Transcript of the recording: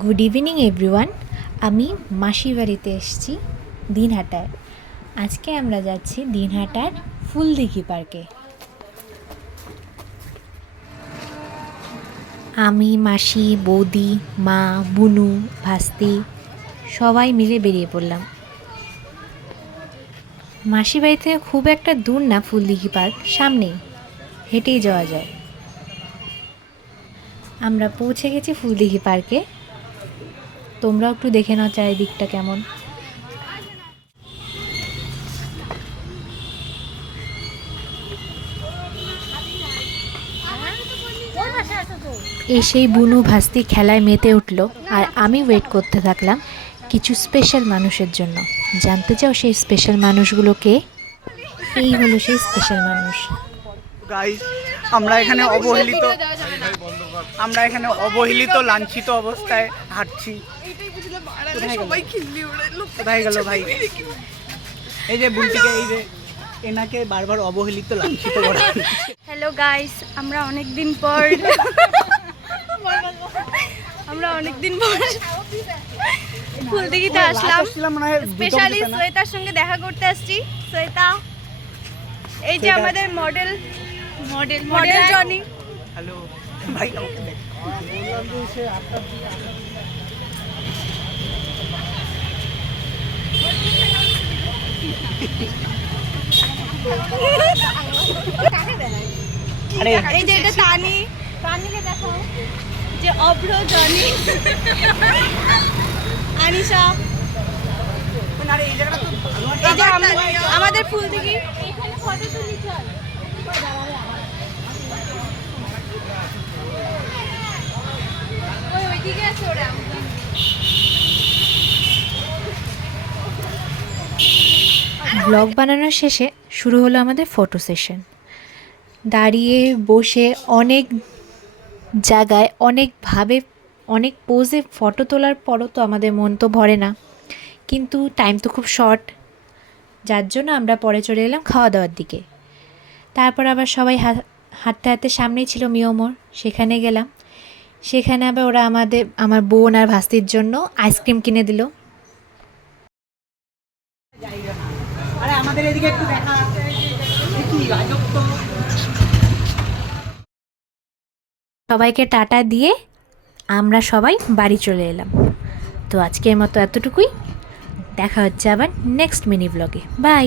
Good evening everyone. আমি মাসির বাড়িতে এসেছি দিনহাটায়। আজকে আমরা যাচ্ছি দিনহাটার ফুলদিঘি পার্কে। আমি, মাসি, বৌদি, মা, বুনু, ভাস্তি সবাই মিলে বেরিয়ে পড়লাম। মাসির বাড়ি থেকে খুব একটা দূর না ফুলদিঘি পার্ক, সামনেই, হেঁটেই যাওয়া যায়। আমরা পৌঁছে গেছি ফুলদিঘি পার্কে। তোমরাও একটু দেখে নাও চারিদিকটা কেমন। এসেই বুনু ভাস্তি খেলায় মেতে উঠল, আর আমি ওয়েট করতে থাকলাম কিছু স্পেশাল মানুষের জন্য। জানতে চাও সেই স্পেশাল মানুষগুলো কে? এই হলো সেই স্পেশাল মানুষ। গাইস, আমরা এখানে অবহেলিত লাঞ্ছিত অবস্থায় হাঁটছি। কোথায় গেল ভাই? এই যে বুলটিকে, এই যে এনাকে বারবার অবহেলিত লাঞ্ছিত করা। হ্যালো গাইস, আমরা অনেক দিন পর ফুলদিঘিতে আসলাম। স্পেশালি শ্বেতার সঙ্গে দেখা করতে আসছি। শ্বেতা, এই যে আমাদের মডেল জনি। হ্যালো ভাই, আমাকে দেখ। এই যে এটা তানিকে দেখো, যে অভ্র, জনি, আনিশা। এই যে আমাদের ফুলদিঘি। এখানে ফটো তুলি, চল। ওইদিকে আছে ওরা। ব্লগ বানানোর শেষে শুরু হলো আমাদের ফটো সেশন। দাঁড়িয়ে বসে অনেক জায়গায় অনেকভাবে অনেক পোজে ফটো তোলার পরও তো আমাদের মন তো ভরে না, কিন্তু টাইম তো খুব শর্ট, যার জন্য আমরা পরে চলে এলাম খাওয়া দাওয়ার দিকে। তারপর আবার সবাই হাঁটতে হাঁটতে সামনেই ছিল মিয়মোর, সেখানে গেলাম। সেখানে আবার ওরা আমার বোন আর ভাস্তির জন্য আইসক্রিম কিনে দিল। আমাদের এদিকে একটু দেখা। সবাইকে টাটা দিয়ে আমরা সবাই বাড়ি চলে এলাম। তো আজকের মতো এতটুকুই। দেখা হচ্ছে আবার নেক্সট মিনি ব্লগে। বাই।